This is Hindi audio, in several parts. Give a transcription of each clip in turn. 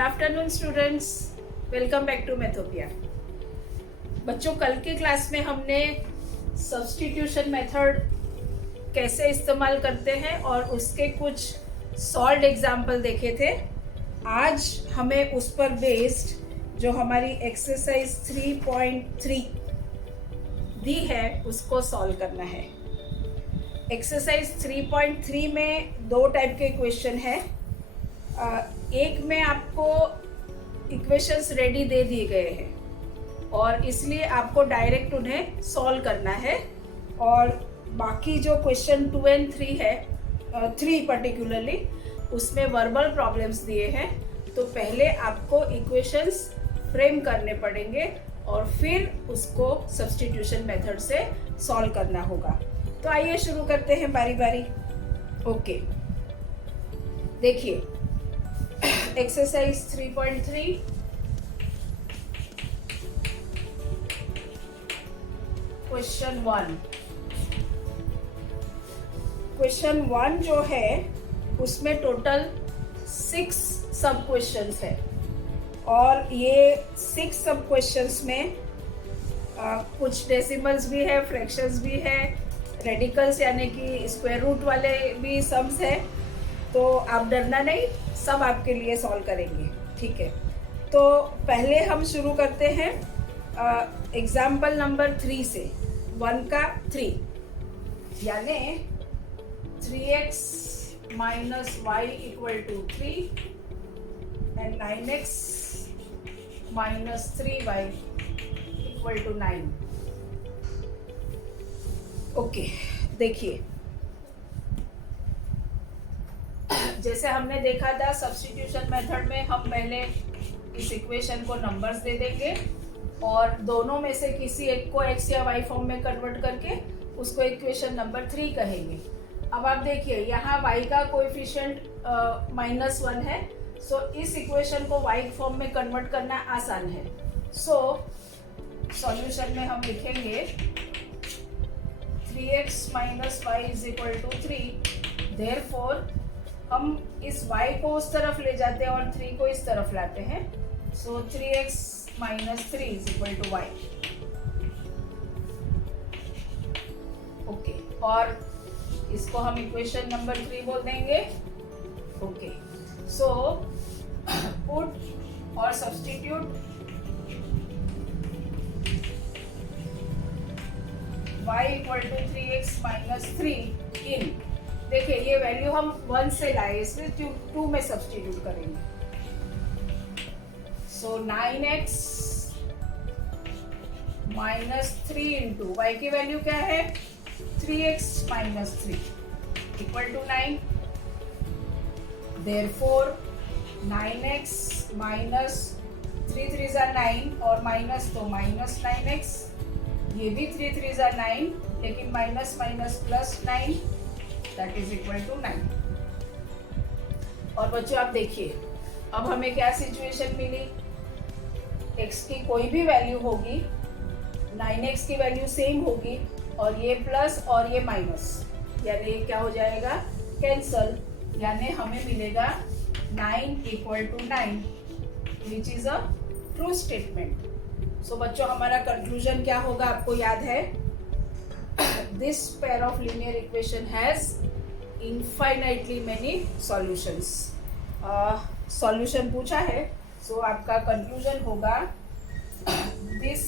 Afternoon students, welcome back to Mathopia. बच्चों, कल के क्लास में हमने सब्स्टिट्यूशन मेथड कैसे इस्तेमाल करते हैं और उसके कुछ सॉल्व्ड एग्जाम्पल देखे थे। आज हमें उस पर बेस्ड जो हमारी एक्सरसाइज 3.3 दी है उसको सॉल्व करना है। एक्सरसाइज 3.3 में दो टाइप के क्वेश्चन है। एक में आपको इक्वेशंस रेडी दे दिए गए हैं और इसलिए आपको डायरेक्ट उन्हें सॉल्व करना है, और बाकी जो क्वेश्चन 2 और 3 है, 3 पर्टिकुलरली, उसमें वर्बल प्रॉब्लम्स दिए हैं। तो पहले आपको इक्वेशंस फ्रेम करने पड़ेंगे और फिर उसको सब्स्टिट्यूशन मेथड से सॉल्व करना होगा। तो आइए शुरू करते हैं बारी बारी। ओके, देखिए एक्सरसाइज 3.3 क्वेश्चन 1 जो है उसमें टोटल 6 सब क्वेश्चंस है, और ये 6 सब क्वेश्चंस में कुछ डेसिमल्स भी है, फ्रैक्शंस भी है, रेडिकल्स यानी कि स्क्वायर रूट वाले भी सम्स है। तो आप डरना नहीं, सब आपके लिए सॉल्व करेंगे, ठीक है। तो पहले हम शुरू करते हैं एग्जाम्पल नंबर 3 से। 1 का 3 यानी 3x minus y equal to 3 and 9x minus 3y equal to 9। Okay, देखिए जैसे हमने देखा था सब्स्टिट्यूशन मेथड में हम पहले इस इक्वेशन को नंबर्स दे देंगे और दोनों में से किसी एक को x या y फॉर्म में कन्वर्ट करके उसको इक्वेशन नंबर 3 कहेंगे। अब आप देखिए यहाँ y का कोएफिशिएंट -1 है, सो इस इक्वेशन को y फॉर्म में कन्वर्ट करना आसान है। सो सॉल्यूशन में हम लिखेंगे 3x minus y is equal to 3। Therefore हम इस y को उस तरफ ले जाते हैं और 3 को इस तरफ लाते हैं। So 3x minus 3 is equal to y। Okay, और इसको हम इक्वेशन नंबर 3 बोल देंगे। ओके, सो पुट और substitute y equal to 3x minus 3 in, देखिए ये वैल्यू हम 1 से लाए, इसलिए 2 में सब्स्टिट्यूट करेंगे। So 9x minus 3 into y की वैल्यू क्या है 3x minus 3 equal to 9। Therefore 9x minus 3 3 ज़ा 9 और माइनस तो माइनस 9x, ये भी 3 3 ज़ा 9 लेकिन minus minus plus 9 that is equal to 9। और बच्चों आप देखिए अब हमें क्या सिचुएशन मिली, x की कोई भी वैल्यू होगी, 9x की वैल्यू सेम होगी और ये प्लस और ये माइनस, यानी ये क्या हो जाएगा कैंसल, यानी हमें मिलेगा 9 equal to 9 which is a true statement. So बच्चों हमारा कंक्लूजन क्या होगा आपको याद है, this pair of linear equation has infinitely many solutions। Solution पूछा है, सो आपका कंक्लूजन होगा this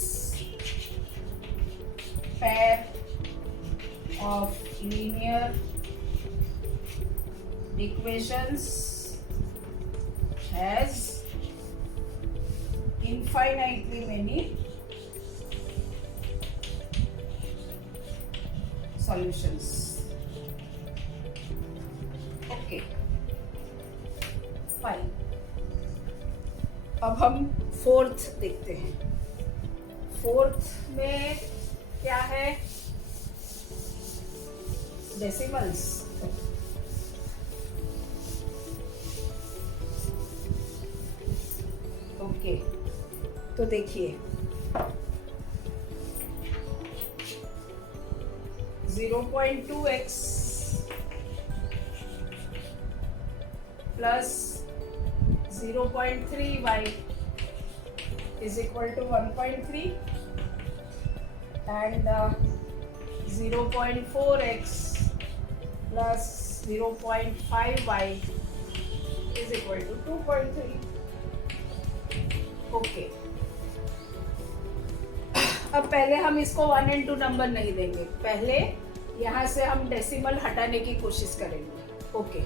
pair of linear equations has infinitely many solutions। Okay fine. अब हम 4th देखते हैं। 4th में क्या है, डेसिमल्स। ओके, तो देखिए 0.2x plus 0.3y is equal to 1.3 and 0.4x plus 0.5y is equal to 2.3. Okay, अब पहले हम इसको 1 and 2 नंबर नहीं देंगे, पहले यहाँ से हम डेसिमल हटाने की कोशिश करेंगे। ओके,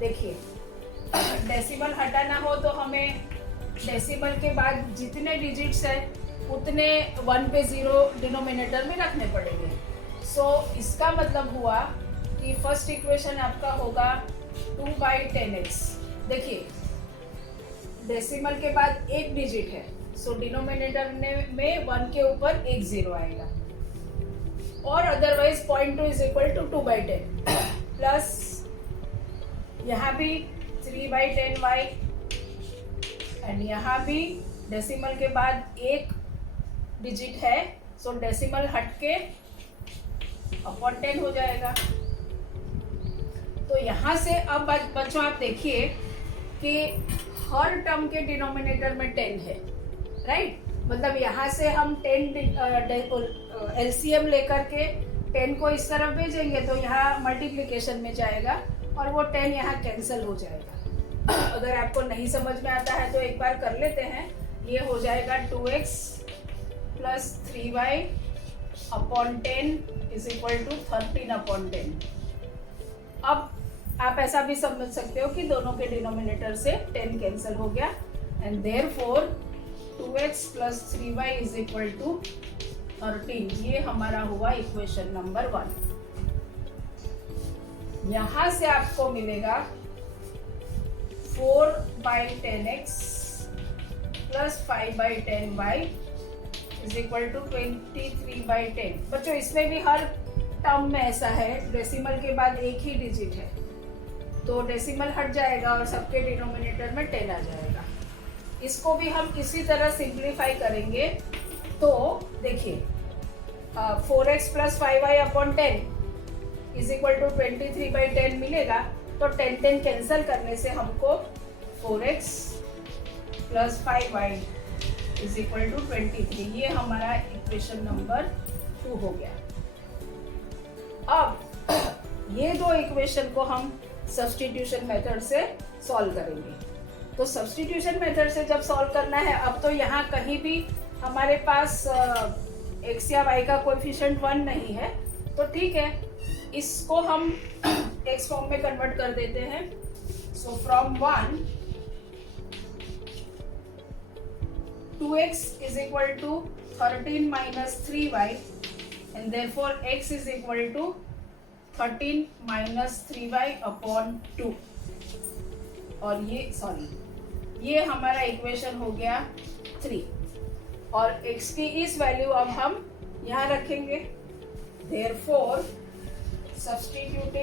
देखिए डेसिमल हटाना हो तो हमें डेसिमल के बाद जितने डिजिट्स है उतने 1 पे 0 डिनोमिनेटर में रखने पड़ेंगे। सो इसका मतलब हुआ कि फर्स्ट इक्वेशन आपका होगा 2/10x। देखिए डेसिमल के बाद एक डिजिट है, सो डिनोमिनेटर में 1 के ऊपर एक 0 आएगा, और otherwise 0.2 is equal to 2/10 plus यहाँ भी 3/10y एंड यहाँ भी डेसिमल के बाद एक डिजिट है, सो डेसिमल हट के अपॉन 10 हो जाएगा। तो यहाँ से अब बच्चों आप देखिए कि हर टर्म के डिनोमिनेटर में 10 है, राइट? मतलब यहाँ से हम 10 एलसीएम लेकर के 10 को इस तरफ भेजेंगे तो यहाँ मल्टीप्लिकेशन में जाएगा और वो 10 यहाँ कैंसिल हो जाएगा। अगर आपको नहीं समझ में आता है तो एक बार कर लेते हैं। ये हो जाएगा 2x plus 3y upon 10 is equal to 13 upon 10। अब आप ऐसा भी समझ सकते हो कि दोनों के डिनोमिनेटर से 10 कैंसिल हो गया and therefore 2x plus 3y is equal to 13। ये हमारा हुआ इक्वेशन नंबर 1। यहाँ से आपको मिलेगा 4/10x plus 5/10y is equal to 23/10। बच्चों इसमें भी हर टर्म में ऐसा है, डेसिमल के बाद एक ही डिजिट है तो डेसिमल हट जाएगा और सबके डिनोमिनेटर में 10 आ जाएगा। इसको भी हम इसी तरह सिंप्लीफाई करेंगे तो देखिए 4x plus 5y upon 10 is equal to 23/10 मिलेगा। तो 10 कैंसिल करने से हमको 4x plus 5y is equal to 23। ये हमारा इक्वेशन नंबर 2 हो गया। अब ये दो इक्वेशन को हम सब्स्टिट्यूशन मेथड से सॉल्व करेंगे। तो सब्स्टिट्यूशन मेथड से जब सॉल्व करना है, अब तो यहाँ कहीं भी हमारे पास x या y का कोएफिशिएंट 1 नहीं है, तो ठीक है, इसको हम x फॉर्म में कन्वर्ट कर देते हैं। So from 1 2x is equal to 13 minus 3y and therefore x is equal to 13 minus 3y upon 2। और ये हमारा इक्वेशन हो गया 3 और x की इस वैल्यू अब हम यहाँ रखेंगे। therefore substitute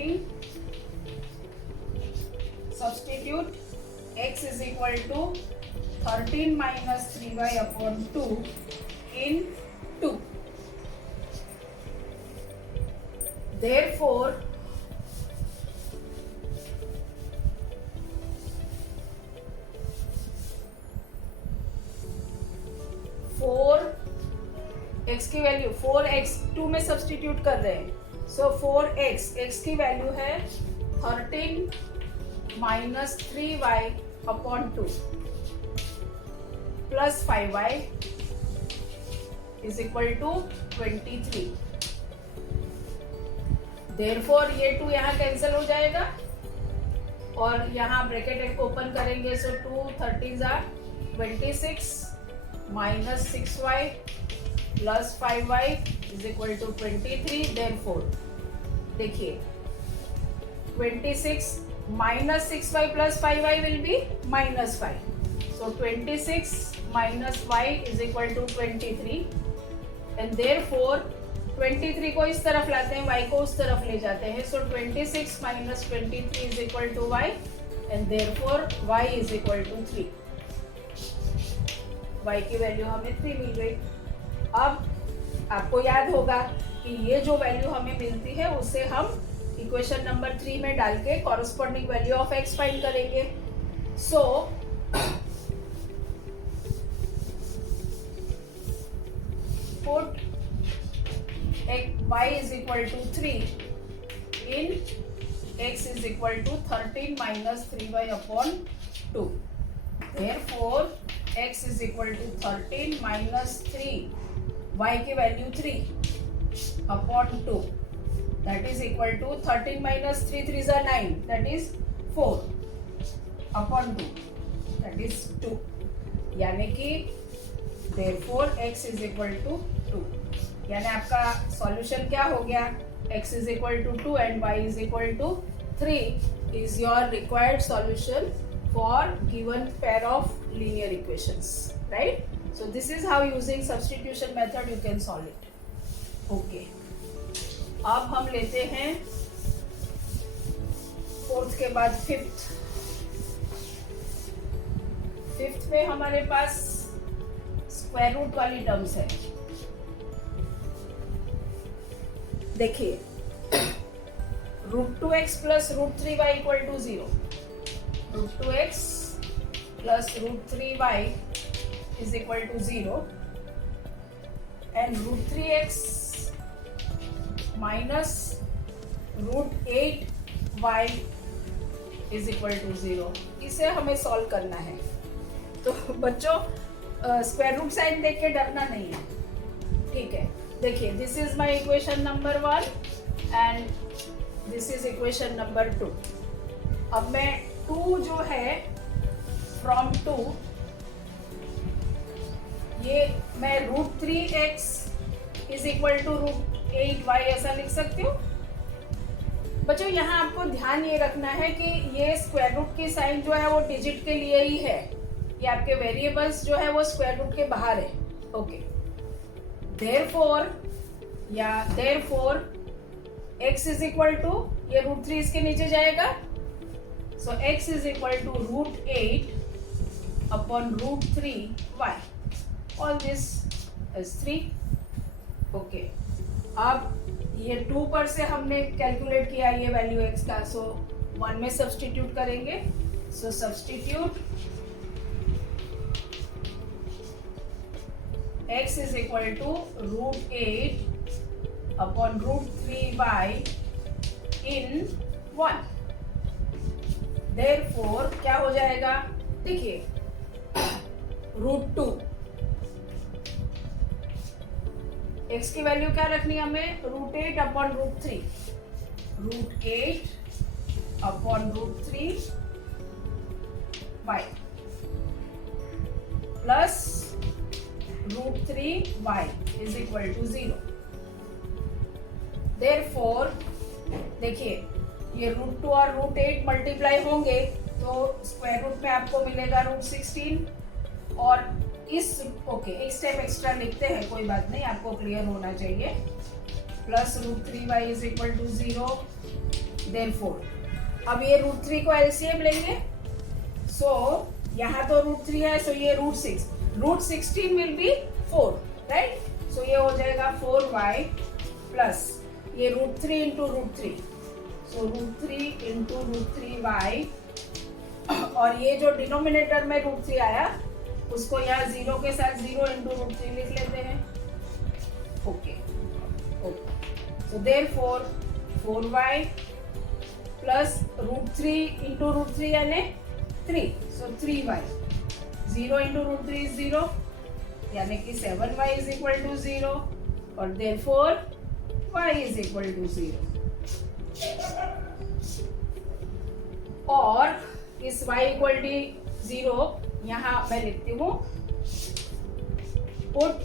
x is equal to 13 minus 3y upon 2 in 2। therefore x की वैल्यू 4x 2 में सब्स्टिट्यूट कर रहे हैं, सो 4x की वैल्यू है 13 minus 3y upon 2 plus 5y is equal to 23। Therefore ये 2 यहाँ कैंसिल हो जाएगा और यहाँ ब्रैकेट ओपन करेंगे, so 2 30s are 26 minus 6y plus 5y is equal to 23। Therefore देखिए 26 minus 6y plus 5y will be minus 5. So 26 minus y is equal to 23 and therefore 23 को इस तरफ लाते हैं, y को उस तरफ ले जाते हैं। So 26 minus 23 is equal to y and therefore y is equal to 3. y की वैल्यू हमें 3 मिल गई। अब आपको याद होगा कि ये जो वैल्यू हमें मिलती है उसे हम इक्वेशन नंबर 3 में डाल के corresponding value of x find करेंगे। सो y is equal to 3 in x is equal to 13 minus 3y upon 2. Therefore x is equal to 13 minus 3, y की value 3 upon 2, that is equal to 13 minus 3 3 is 9, that is 4 upon 2, that is 2. यानी कि therefore x is equal to 2. यानी आपका सॉल्यूशन क्या हो गया? x is equal to 2 and y is equal to 3 is your required solution for given pair of linear equations, right? So this is how using substitution method you can solve it. Okay. अब हम लेते हैं फोर्थ के बाद फिफ्थ. फिफ्थ में हमारे पास स्क्वायर रूट वाली टर्म्स है. देखिए, √2x plus √3y equal to 0. √2x plus √3y is equal to 0, and √3x minus √8y is equal to 0. इसे हमें सॉल्व करना है. तो बच्चों स्क्वायर रूट साइन देख के डरना नहीं है, ठीक है? देखिए, this is my equation number 1 and this is equation number 2. अब मैं 2 जो है फ्रॉम 2, ये मैं √3x is equal to √8y ऐसा लिख सकती हूँ. बच्चों यहाँ आपको ध्यान ये रखना है कि ये स्क्वायर रूट की साइन जो है वो डिजिट के लिए ही है. ये आपके वेरिएबल्स जो है वो स्क्वायर रूट के बाहर है. Okay. therefore x is equal to, ये √3 इसके नीचे जाएगा, so x is equal to √8 upon √3y. all this is 3. Okay. अब ये 2 पर से हमने कैलकुलेट किया ये वैल्यू x का, सो 1 में सब्सटीट्यूट करेंगे. सो substitute x is equal to √8 upon √3y in 1. therefore क्या हो जाएगा? देखिए, √2 x की वैल्यू क्या रखनी है हमें? √8 upon √3. √8 upon √3y plus √3y is equal to 0. therefore देखिए, ये √2 और √8 मल्टीप्लाई होंगे तो स्क्वायर रूट में आपको मिलेगा √16. और इस ओके, एक स्टेप एक्स्ट्रा लिखते हैं, कोई बात नहीं, आपको क्लियर होना चाहिए. Plus √3y is equal to 0. therefore अब ये √3 को एलसीएम लेंगे. सो यहाँ तो √3 है, सो ये √6. √16 will be 4, right? so ये हो जाएगा 4y प्लस ये √3 into √3, so √3 into √3y. और ये जो डिनोमिनेटर में √3 आया उसको यहाँ 0 के साथ 0 into √3 लिख लेते हैं. Okay. so therefore 4y plus √3 into √3 यानी 3, so 3y. 0 into √3 is 0, यानी कि 7y is equal to 0, और therefore y is equal to 0. और इस y equal to 0 यहाँ मैं लिखती हूँ, put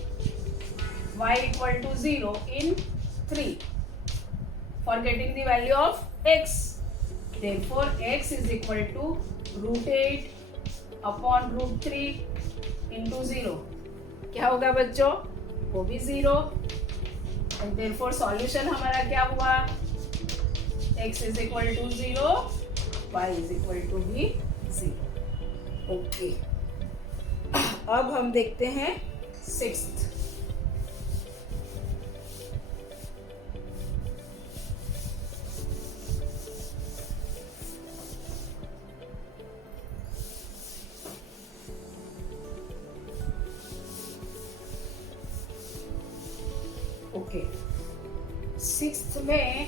y equal to 0 in 3 for getting the value of x. therefore x is equal to √8 upon √3 into 0. क्या होगा बच्चों? वो भी 0. एंड देयरफॉर सॉल्यूशन हमारा क्या हुआ? x is equal to 0, y is equal to भी 0. ओके. अब हम देखते हैं 6th. सिक्स्थ में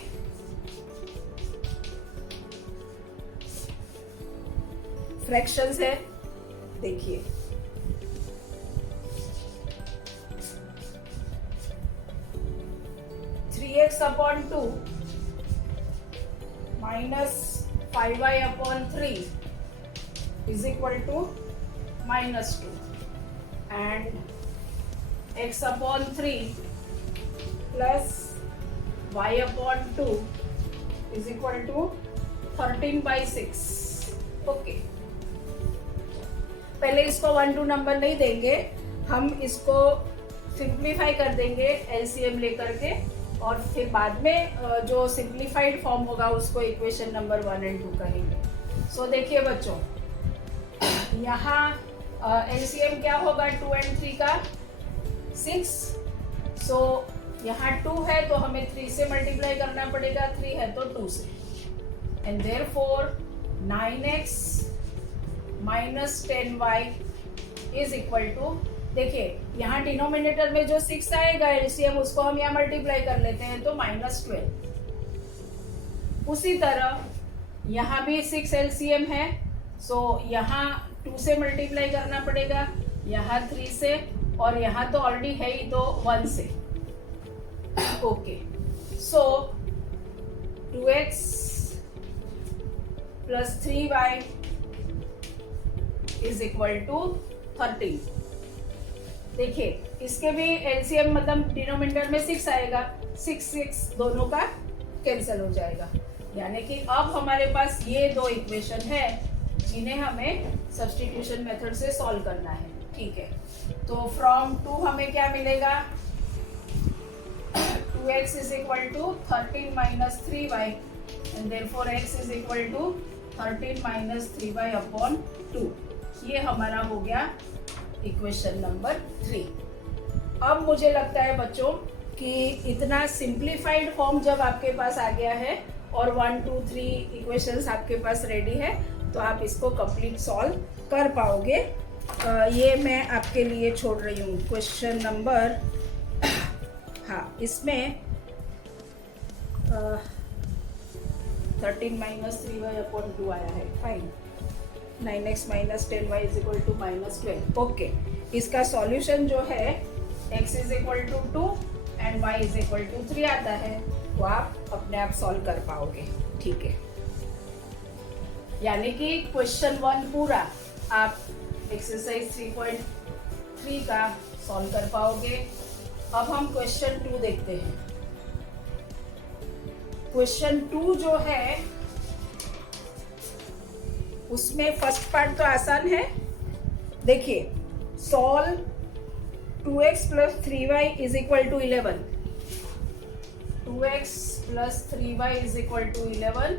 फ्रैक्शंस है, देखिए 3x upon 2 minus 5y upon 3 is equal to -2 and x upon 3 plus y upon 2 is equal to 13/6। Okay, पहले इसको 1 2 नंबर नहीं देंगे, हम इसको सिंप्लीफाई कर देंगे एलसीएम लेकर के, और फिर बाद में जो सिंप्लीफाइड फॉर्म होगा उसको इक्वेशन नंबर 1 और 2 कहेंगे। सो देखिए बच्चों, यहाँ एलसीएम क्या होगा 2 और 3 का 6। सो यहाँ 2 है तो हमें 3 से मल्टीप्लाई करना पड़ेगा, 3 है तो 2 से, and therefore 9x minus 10y is equal to, देखिए यहाँ डिनोमिनेटर में जो 6 आएगा एलसीएम उसको हम यहाँ मल्टीप्लाई कर लेते हैं तो -12। उसी तरह यहाँ भी 6 एलसीएम है, सो यहाँ 2 से मल्टीप्लाई करना पड़ेगा, यहाँ 3 से, और यहाँ तो ऑलरेडी है ही तो 1 से। Okay, so 2x plus 3y is equal to 13। देखिए इसके भी एलसीएम मतलब डिनोमिनेटर में 6 आएगा, 6 दोनों का कैंसिल हो जाएगा, यानी कि अब हमारे पास ये दो इक्वेशन है जिन्हें हमें सब्स्टिट्यूशन मेथड से सॉल्व करना है। ठीक है, तो फ्रॉम 2 हमें क्या मिलेगा, 2x is equal to 13 minus 3y and therefore x is equal to 13 minus 3y upon 2। ये हमारा हो गया इक्वेशन नंबर 3। अब मुझे लगता है बच्चों कि इतना सिंप्लीफाइड फॉर्म जब आपके पास आ गया है और 1 2 3 इक्वेशंस आपके पास रेडी है तो आप इसको कंप्लीट सॉल्व कर पाओगे। ये मैं आपके लिए छोड़ रही हूँ क्वेश्चन नंबर, हाँ इसमें 13 माइनस 3y अपॉन 2 आया है, fine. 9x minus 10y is equal to -12। Okay, इसका सॉल्यूशन जो है x is equal to 2 and y is equal to 3 आता है, वो आप अपने आप सॉल्व कर पाओगे। ठीक है, यानी कि क्वेश्चन 1 पूरा आप एक्सरसाइज 3.3 का सॉल्व कर पाओगे। अब हम क्वेश्चन 2 देखते हैं। क्वेश्चन 2 जो है उसमें फर्स्ट पार्ट तो आसान है, देखिए solve 2x plus 3y is equal to 11, 2x plus 3y is equal to 11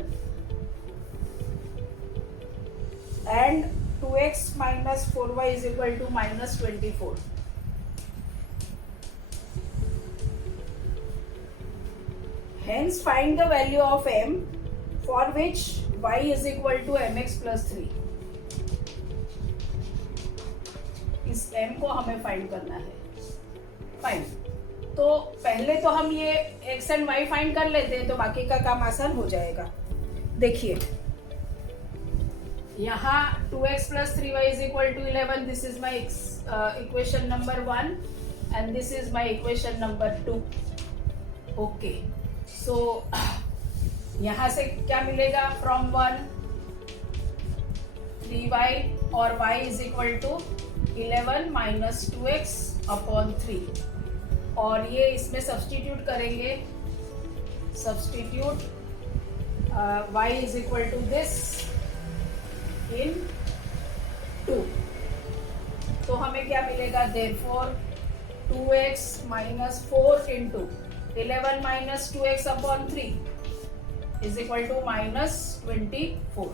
and 2x minus 4y is equal to -24। Hence find the value of m for which y is equal to mx plus 3। इस m को हमें फाइंड करना है। फाइन, तो पहले तो हम ये x एंड y फाइंड कर लेते हैं तो बाकी का काम आसान हो जाएगा। देखिए यहाँ 2x plus 3y is equal to 11, this is my equation number 1 and this is my equation number 2। Okay, so यहाँ से क्या मिलेगा, फ्रॉम 1 3y और y is equal to 11 minus 2x upon 3, और ये इसमें सब्सटीट्यूट करेंगे, substitute y is equal to this in 2, तो हमें क्या मिलेगा, therefore 2x minus 4 into 11 minus 2x upon 3 is equal to -24।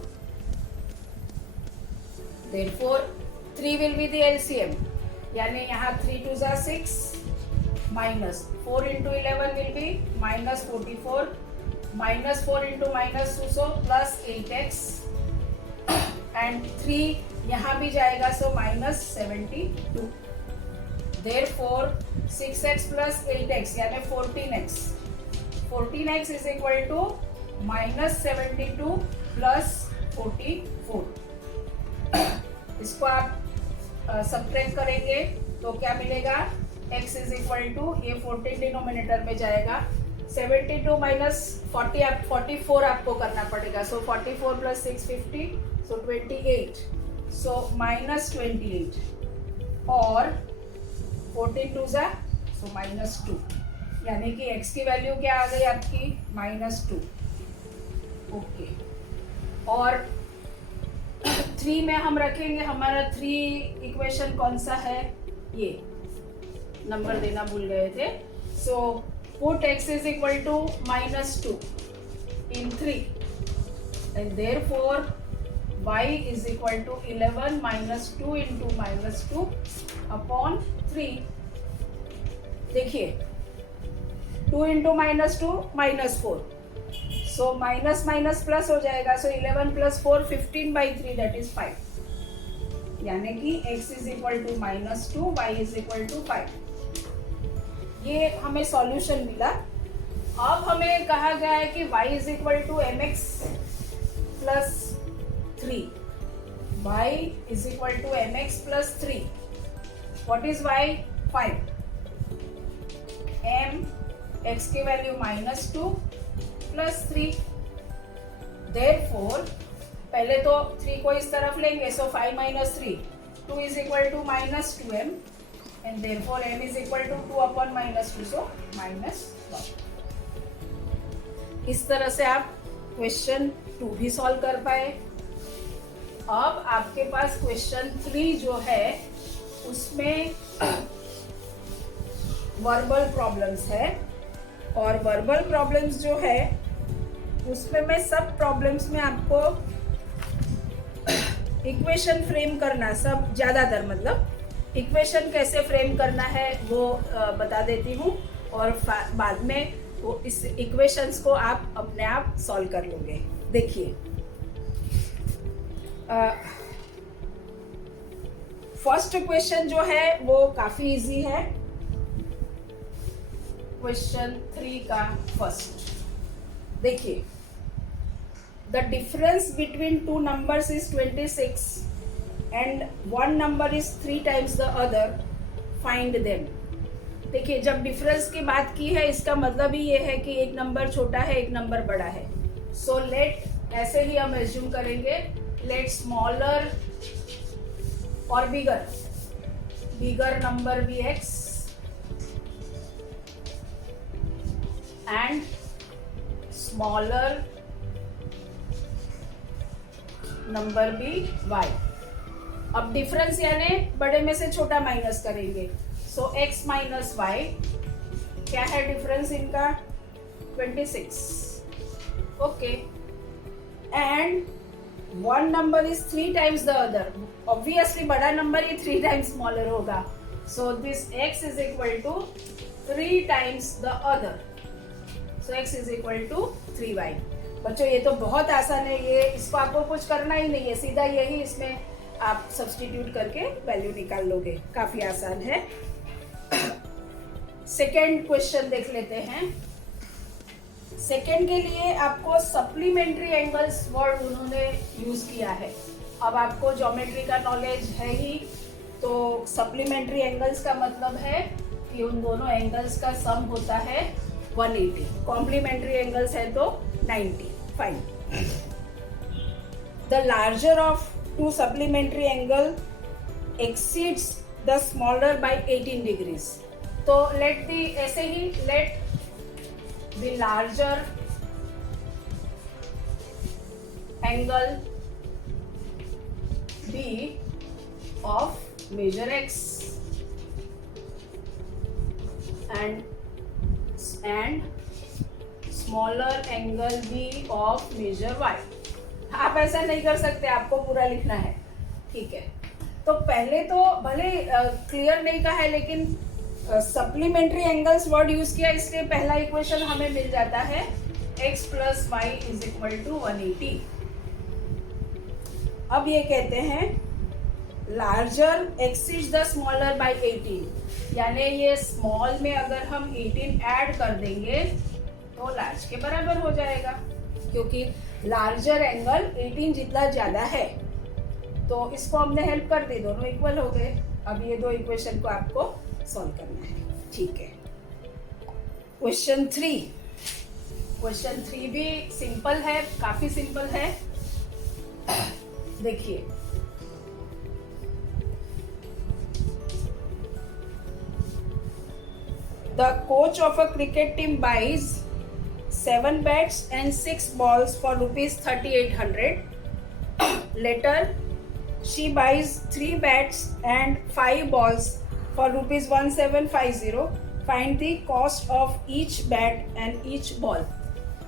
Therefore 3 will be the LCM, यानी यहाँ 3 2 जा 6 minus 4 into 11 will be -44, -4 into -2 so plus 8x and 3 यहाँ भी जाएगा so -72। Therefore 6x plus 8x यानी 14x, 14x is equal to -72 plus 44। इसको आप सब्ट्रैक्ट करेंगे तो क्या मिलेगा, x इज इक्वल टू, ये 14 डिनोमिनेटर में जाएगा, 72 माइनस 44 आपको करना पड़ेगा, सो 44 प्लस 650, सो 28, सो -28 और 14 टू ज़ा, सो -2, यानी कि x की वैल्यू क्या आ गई आपकी, -2। ओके, और 3 में हम रखेंगे, हमारा 3 इक्वेशन कौन सा है, ये नंबर देना भूल गए थे। So put x is equal to -2 in 3 and therefore y is equal to 11 -2 into -2 upon 3। देखिए 2 into -2 -4, so minus minus plus हो जाएगा, सो 11 प्लस 4 15/3 दैट इज 5, यानी कि x is equal to -2, y is equal to 5। ये हमें सॉल्यूशन मिला। अब हमें कहा गया है कि y is equal to mx plus 3, y is equal to mx plus 3, what is y, 5, m x की वैल्यू -2 प्लस 3, देयरफॉर पहले तो 3 को इस तरफ लेंगे, so 5 minus 3, 2 is equal to -2m and therefore m is equal to 2 upon -2, so -1। इस तरह से आप क्वेश्चन 2 भी सॉल्व कर पाए। अब आपके पास क्वेश्चन 3 जो है उसमें वर्बल प्रॉब्लम्स है, और वर्बल प्रॉब्लम्स जो है उसमें मैं सब प्रॉब्लम्स में आपको इक्वेशन फ्रेम करना, सब ज़्यादातर मतलब इक्वेशन कैसे फ्रेम करना है वो बता देती हूँ, और बाद में वो इस इक्वेशंस को आप अपने आप सॉल्व कर लोगे। देखिए फर्स्ट क्वेश्चन जो है वो काफ़ी इजी है, क्वेश्चन 3 का फर्स्ट। देखिए the difference between 2 numbers is 26 and one number is 3 times the other, find them। देखिए जब डिफरेंस की बात की है इसका मतलब ही ये है कि एक नंबर छोटा है एक नंबर बड़ा है। सो लेट, ऐसे ही हम एज्यूम करेंगे, लेट स्मॉलर और bigger number be x and smaller number be y। अब डिफरेंस यानी बड़े में से छोटा माइनस करेंगे, सो x माइनस y, क्या है डिफरेंस इनका, 26, okay, and one number is 3 times the other, obviously बड़ा नंबर ही 3 times स्मॉलर होगा, so this x is equal to 3 times the other, so x is equal to 3y। बच्चों ये तो बहुत आसान है, ये इसको आपको कुछ करना ही नहीं है, सीधा यही इसमें आप सब्स्टिट्यूट करके वैल्यू निकाल लोगे, काफी आसान है। सेकेंड क्वेश्चन देख लेते हैं। सेकेंड के लिए आपको सप्लीमेंट्री एंगल्स वर्ड उन्होंने यूज किया है। अब आपको ज्योमेट्री का नॉलेज है ही, तो सप्लीमेंट्री एंगल्स का मतलब है कि उन दोनों एंगल्स का सम होता है 180, कॉम्प्लीमेंट्री एंगल्स है तो 90। Fine, the larger of 2 supplementary angle exceeds the smaller by 18 degrees। तो लेट दी, ऐसे ही let the larger angle be of measure x and smaller angle b of measure y। आप ऐसा नहीं कर सकते, आपको पूरा लिखना है, ठीक है। तो पहले तो भले क्लियर नहीं कहा है, लेकिन सप्लीमेंट्री एंगल्स वर्ड यूज किया, इसलिए पहला इक्वेशन हमें मिल जाता है x plus y is equal to 180। अब ये कहते हैं larger exceeds the smaller by 18, यानी ये स्मॉल में अगर हम 18 ऐड कर देंगे तो लार्ज के बराबर हो जाएगा, क्योंकि लार्जर एंगल 18 जितना ज्यादा है। तो इसको हमने हेल्प कर दी, दोनों इक्वल हो गए। अब ये दो इक्वेशन को आपको सॉल्व करना है, ठीक है। क्वेश्चन 3 भी सिंपल है, काफी सिंपल है। देखिए, the coach of a cricket team buys 7 bats and 6 balls for rupees 3800. Later, she buys 3 bats and 5 balls for rupees 1750. Find the cost of each bat and each ball.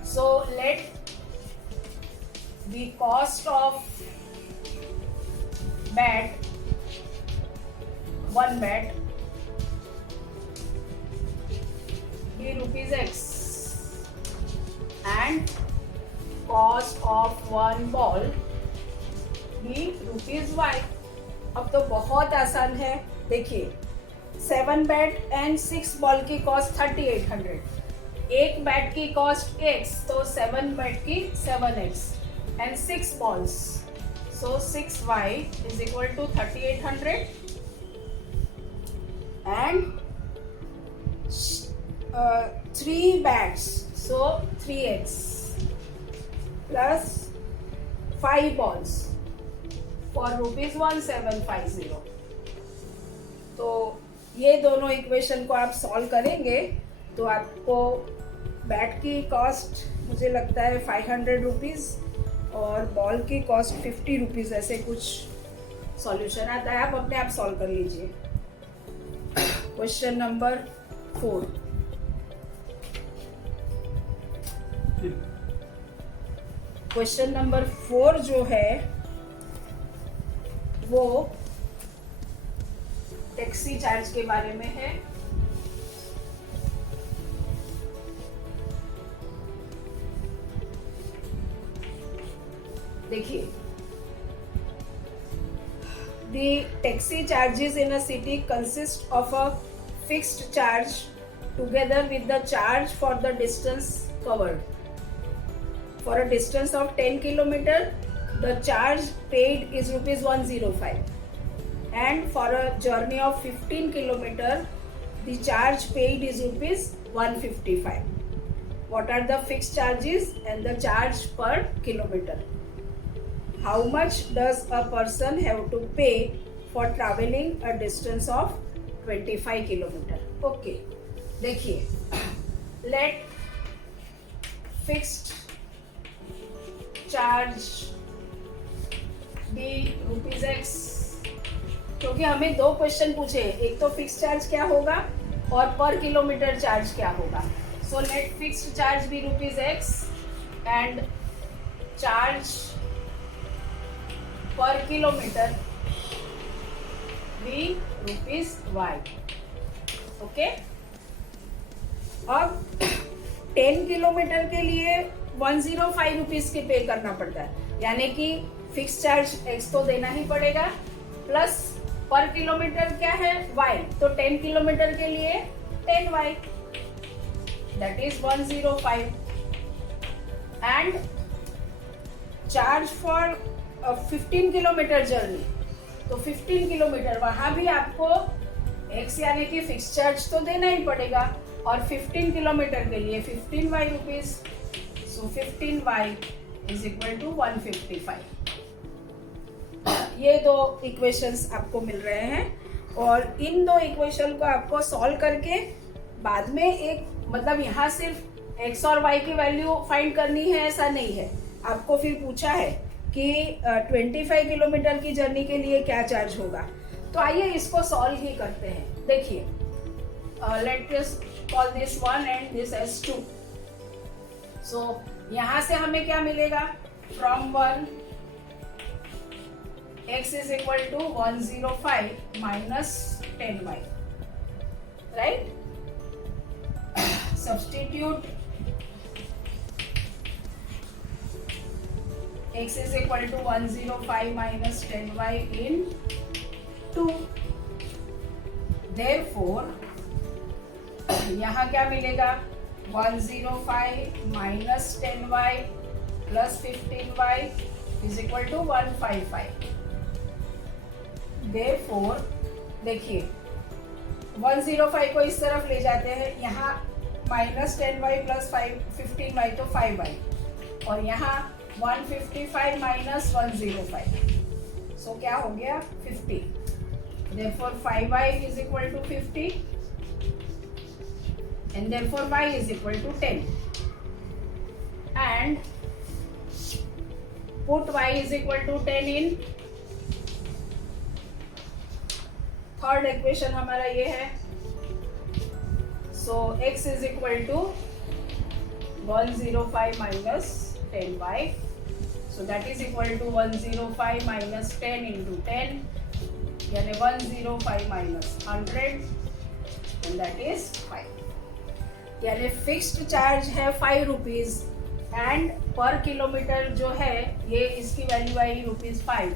So let the cost of bat, one bat, be rupees X and cost of one ball be rupees Y. अब तो बहुत आसान है। देखिए, 7 बैट एंड 6 बॉल की कॉस्ट 3800, एक बैट की कॉस्ट X, तो 7 बैट की 7X and 6 balls, so 6Y is equal to 3800 and 3 bats, so 3X plus 5 balls for rupees 1750. तो ये दोनों इक्वेशन को आप सॉल्व करेंगे तो आपको बैट की कॉस्ट मुझे लगता है 500 रुपीज़ और बॉल की कॉस्ट 50 रुपीज़, ऐसे कुछ सॉल्यूशन आता है। आप अपने आप सॉल्व कर लीजिए। Question number 4। क्वेश्चन नंबर 4 जो है वो टैक्सी चार्ज के बारे में है। देखिए, the taxi charges in a city consist of a fixed charge together with the charge for the distance covered. For a distance of 10 km, the charge paid is rupees 105, and for a journey of 15 km, the charge paid is rupees 155. What are the fixed charges and the charge per kilometer? How much does a person have to pay for traveling a distance of 25 km? Okay, देखिए, let fixed charge be rupees X, क्योंकि हमें दो क्वेश्चन पूछे, एक तो फिक्स चार्ज क्या होगा और पर किलोमीटर चार्ज क्या होगा। So let fixed charge be rupees X and charge per kilometre be rupees Y। Okay, अब 10 किलोमीटर के लिए 105 रुपीज की पे करना पड़ता है, यानी कि फिक्स चार्ज X तो देना ही पड़ेगा, प्लस पर किलोमीटर क्या है Y, तो 10 किलोमीटर के लिए 10Y, that is 105 and charge for 15 kilometre journey, तो 15 किलोमीटर वहां भी आपको X यानी कि फिक्स चार्ज तो देना ही पड़ेगा, और 15 किलोमीटर के लिए 15Y rupees, so 15Y is equal to 155। ये दो इक्वेशंस आपको मिल रहे हैं, और इन दो इक्वेशन को आपको सॉल्व करके बाद में एक, मतलब यहाँ सिर्फ X और Y की वैल्यू फाइंड करनी है ऐसा नहीं है, आपको फिर पूछा है कि 25 किलोमीटर की जर्नी के लिए क्या चार्ज होगा। तो आइए इसको सॉल्व ही करते हैं। देखिए, let us call this 1 and this as 2। So यहाँ से हमें क्या मिलेगा, from 1 X is equal to 105 minus 10Y, right? Substitute X is equal to 105 minus 10Y in 2. Therefore, यहाँ क्या मिलेगा, 105 minus 10y plus 15y is equal to 155. Therefore, देखिए 105 को इस तरफ ले जाते हैं, यहाँ माइनस 10y प्लस 15y तो 5y, और यहाँ 155 माइनस 105, सो क्या हो गया 50. Therefore 5y is equal to 50 and therefore y is equal to 10, and put y is equal to 10 in third equation. हमारा ये है, सो x is equal to 105 minus 10y, so that is equal to 105 minus 10 into 10, यानी 105 minus 100 and that is 5. यानी फिक्स्ड चार्ज है 5 रुपीज एंड पर किलोमीटर जो है ये इसकी वैल्यू आई ₹5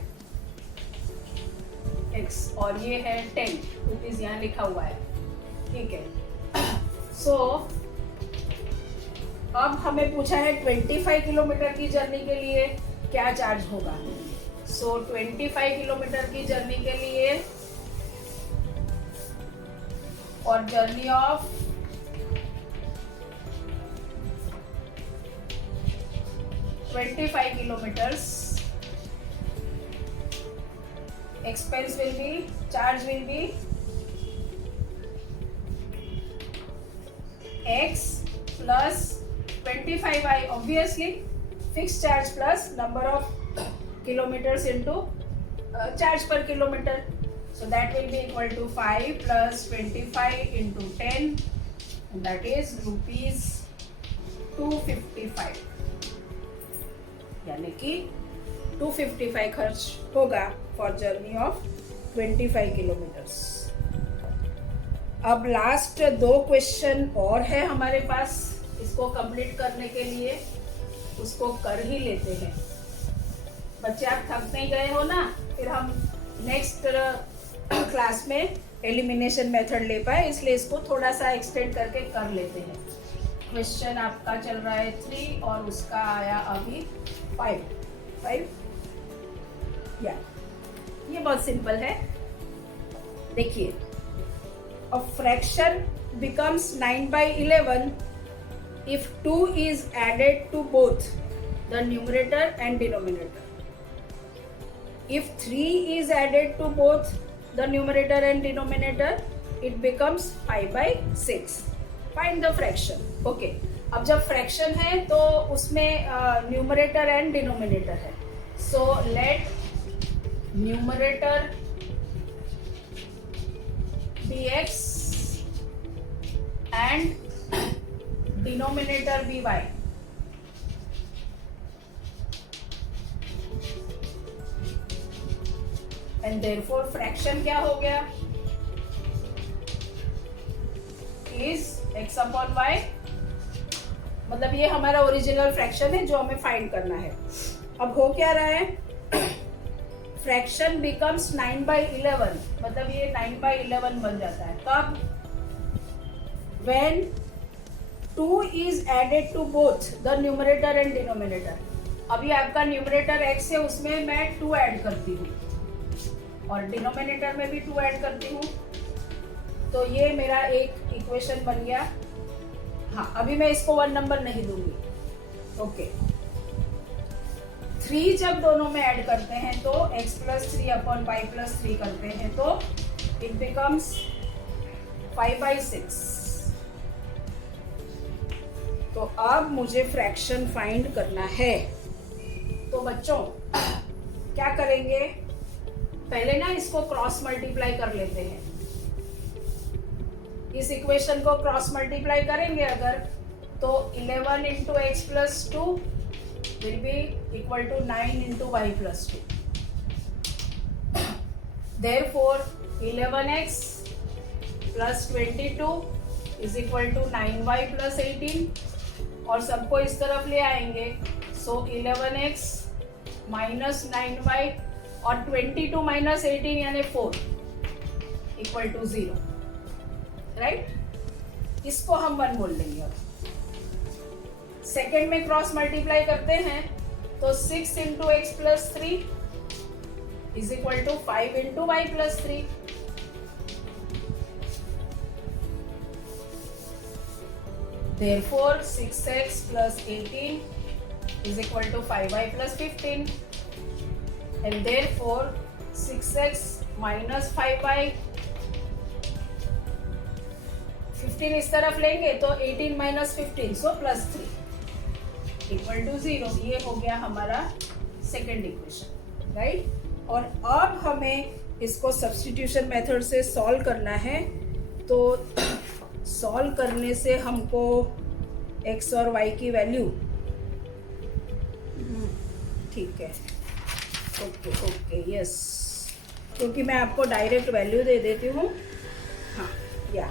x, और ये है 10 रुपीज यहाँ लिखा हुआ है. ठीक है. सो अब हमें पूछा है 25 किलोमीटर की जर्नी के लिए क्या चार्ज होगा. सो 25 किलोमीटर की जर्नी के लिए और journey of 25 kilometers, expense will be, charge will be x plus 25y, obviously fixed charge plus number of kilometers into charge per kilometer, so that will be equal to 5 plus 25 into 10 and that is ₹255, यानी कि 255 खर्च होगा फॉर जर्नी ऑफ 25 किलोमीटर्स. अब लास्ट 2 क्वेश्चन और है हमारे पास, इसको कंप्लीट करने के लिए उसको कर ही लेते हैं. बच्चे आप थक नहीं गए हो ना, फिर हम नेक्स्ट क्लास में एलिमिनेशन मेथड ले पाए, इसलिए इसको थोड़ा सा एक्सटेंड करके कर लेते हैं. क्वेश्चन आपका चल रहा है 3 और उसका आया अभी 5 या ये बहुत सिंपल है. देखिए, a fraction becomes 9/11 if 2 is added to both the numerator and denominator. If 3 is added to both the numerator and denominator, it becomes 5/6. Find the fraction. Okay. अब जब फ्रैक्शन है तो उसमें न्यूमरेटर एंड डिनोमिनेटर है. So let numerator be x and denominator be y. And therefore fraction क्या हो गया, इज x अपॉन y. मतलब ये हमारा ओरिजिनल फ्रैक्शन है जो हमें फाइंड करना है. अब हो क्या रहा है, फ्रैक्शन बिकम्स 9/11, मतलब ये 9/11 बन जाता है. कब, when 2 is added to both the numerator and denominator. अभी आपका न्यूमरेटर x है, उसमें मैं 2 ऐड करती हूँ और डिनोमिनेटर में भी 2 ऐड करती हूँ, तो ये मेरा एक इक्वेशन बन गया. हाँ, अभी मैं इसको 1 नंबर नहीं दूंगी. ओके. 3 जब दोनों में ऐड करते हैं तो x plus 3 upon y plus 3 करते हैं तो इट बिकम्स 5/6. तो अब मुझे फ्रैक्शन फाइंड करना है. तो बच्चों क्या करेंगे, पहले ना इसको क्रॉस मल्टीप्लाई कर लेते हैं. इस इक्वेशन को क्रॉस मल्टीप्लाई करेंगे अगर, तो 11 into x plus 2 will be equal to 9 into y plus 2. Therefore 11x plus 22 is equal to 9y plus 18, और सबको इस तरफ ले आएंगे. सो 11x माइनस 9y और 22 माइनस 18 यानी 4 इक्वल टू 0. राइट, इसको हम 1 बोल देंगे. सेकेंड में क्रॉस मल्टीप्लाई करते हैं तो 6 into x plus 3 is equal to 5 into y plus 3. Therefore 6x plus 18 is equal to 5y plus 15, and therefore 6x minus 5y, 15 इस तरफ लेंगे तो 18 minus 15 so plus 3 equal to 0. ये हो गया हमारा सेकेंड इक्वेशन, राइट. और अब हमें इसको सब्स्टिट्यूशन मेथड से सॉल्व करना है. तो सॉल्व करने से हमको x और y की वैल्यू, ठीक है, ओके ओके यस, क्योंकि मैं आपको डायरेक्ट वैल्यू दे देती हूँ. हाँ, या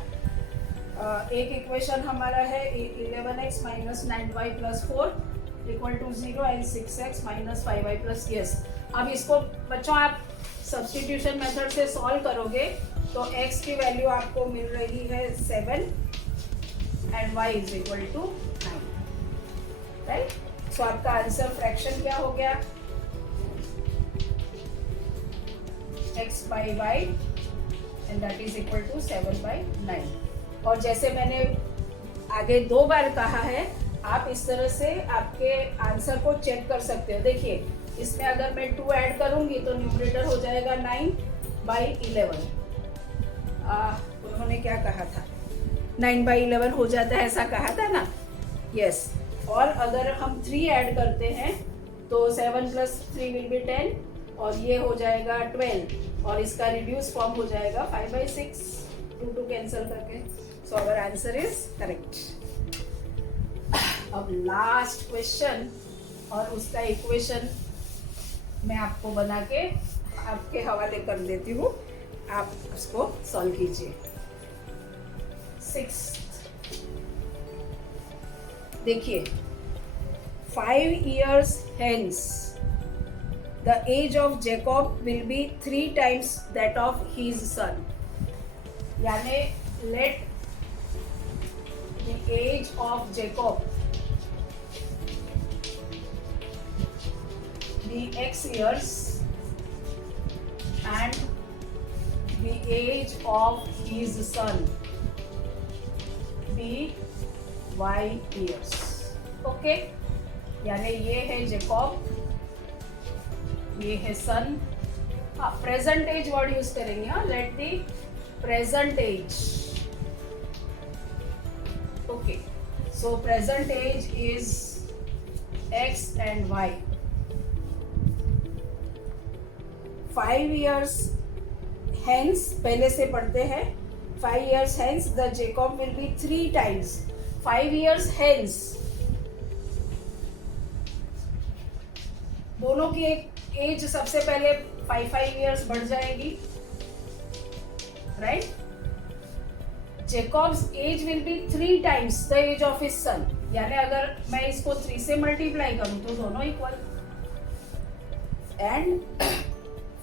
एक इक्वेशन हमारा है 11x माइनस 9y प्लस 4 इक्वल to 0 and 6x minus 5y plus. Yes, अब इसको बच्चों आप सब्स्टिट्यूशन मेथड से सॉल्व करोगे तो x की वैल्यू आपको मिल रही है 7 and y is equal to 9, right. So आपका आंसर फ्रैक्शन क्या हो गया, x by y and that is equal to 7 by 9. और जैसे मैंने आगे 2 बार कहा है, आप इस तरह से आपके आंसर को चेक कर सकते हो. देखिए, इसमें अगर मैं 2 ऐड करूंगी तो न्यूमरेटर हो जाएगा 9 बाई 11. उन्होंने क्या कहा था, 9 बाई 11 हो जाता है, ऐसा कहा था ना. यस. और अगर हम 3 ऐड करते हैं तो 7 प्लस 3 विल बी 10 और ये हो जाएगा 12 और इसका रिड्यूस फॉर्म हो जाएगा 5 बाई 6, 2 कैंसिल करके. So our answer is correct. अब लास्ट क्वेश्चन और उसका इक्वेशन मैं आपको बना के आपके हवाले कर देती हूँ, आप उसको सॉल्व कीजिए. 6, देखिए, 5 years hence the age of Jacob will be 3 times that of his son. यानी let the age of Jacob be x years and the age of his son be y years. Okay, यानी ये है जेकॉब, ये है सन. हाँ, प्रेजेंट एज वर्ड यूज करेंगे. हाँ, let the present age. Okay, so present age is x and y. 5 years hence, पहले से पढ़ते हैं. 5 years hence the Jacob will be 3 times. 5 years hence, दोनों की एक एज सबसे पहले 5 years बढ़ जाएगी, right. Jacob's age will be 3 times the age of his son. यानी अगर मैं इसको 3 से मल्टीप्लाई करूं तो दोनों इक्वल. एंड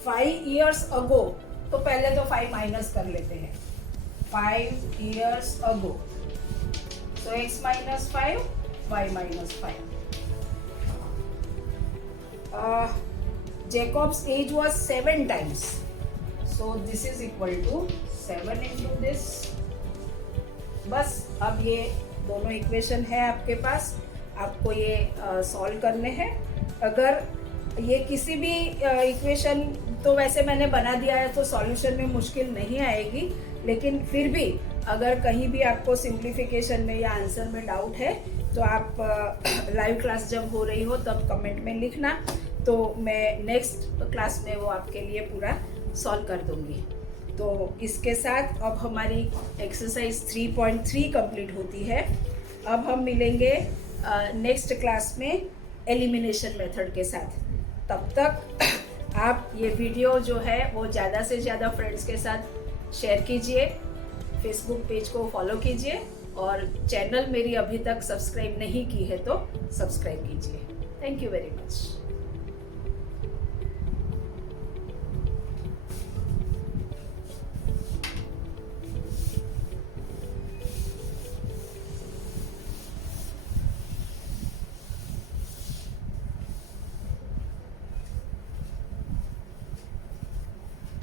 5 years अगो, तो पहले तो 5 माइनस कर लेते हैं. 5 years ago, so x minus 5, y minus 5. Jacob's age was 7 times, so this is equal to 7 into this. बस अब ये दोनों इक्वेशन है आपके पास, आपको ये सॉल्व करने हैं. अगर ये किसी भी इक्वेशन, तो वैसे मैंने बना दिया है तो सॉल्यूशन में मुश्किल नहीं आएगी, लेकिन फिर भी अगर कहीं भी आपको सिंप्लीफिकेशन में या आंसर में डाउट है तो आप लाइव क्लास जब हो रही हो तब कमेंट में लिखना, तो मैं नेक्स्ट क्लास में वो आपके लिए पूरा सॉल्व कर दूंगी. तो इसके साथ अब हमारी एक्सरसाइज 3.3 कंप्लीट होती है. अब हम मिलेंगे नेक्स्ट क्लास में एलिमिनेशन मेथड के साथ. तब तक आप ये वीडियो जो है वो ज़्यादा से ज़्यादा फ्रेंड्स के साथ शेयर कीजिए, फेसबुक पेज को फॉलो कीजिए और चैनल मेरी अभी तक सब्सक्राइब नहीं की है तो सब्सक्राइब कीजिए. Thank you very much.